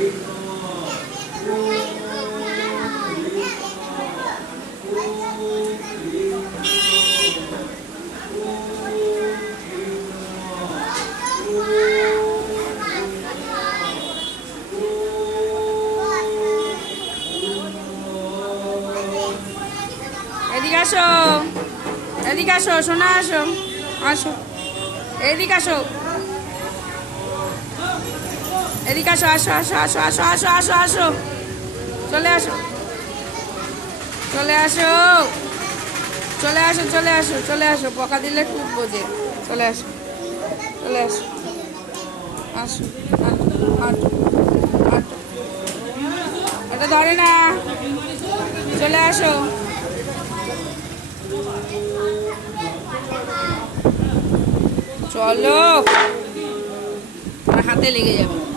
এদিকে আসো, এদিকে আসো, সোনা আসো, আসো, এদিকে আসো, এদিকে আসো, আসো আসো আসো আসো আসো আসো আসো, চলে আসো, চলে আসো, চলে আসো, চলে আসো, চলে আসো, বকা দিলে খুব বোঝে, চলে আসো, চলে আসো, আসো, হাঁটো, হাঁটো, এটা ধরে না, চলে আসো, চলো, হাতে লেগে যাবে।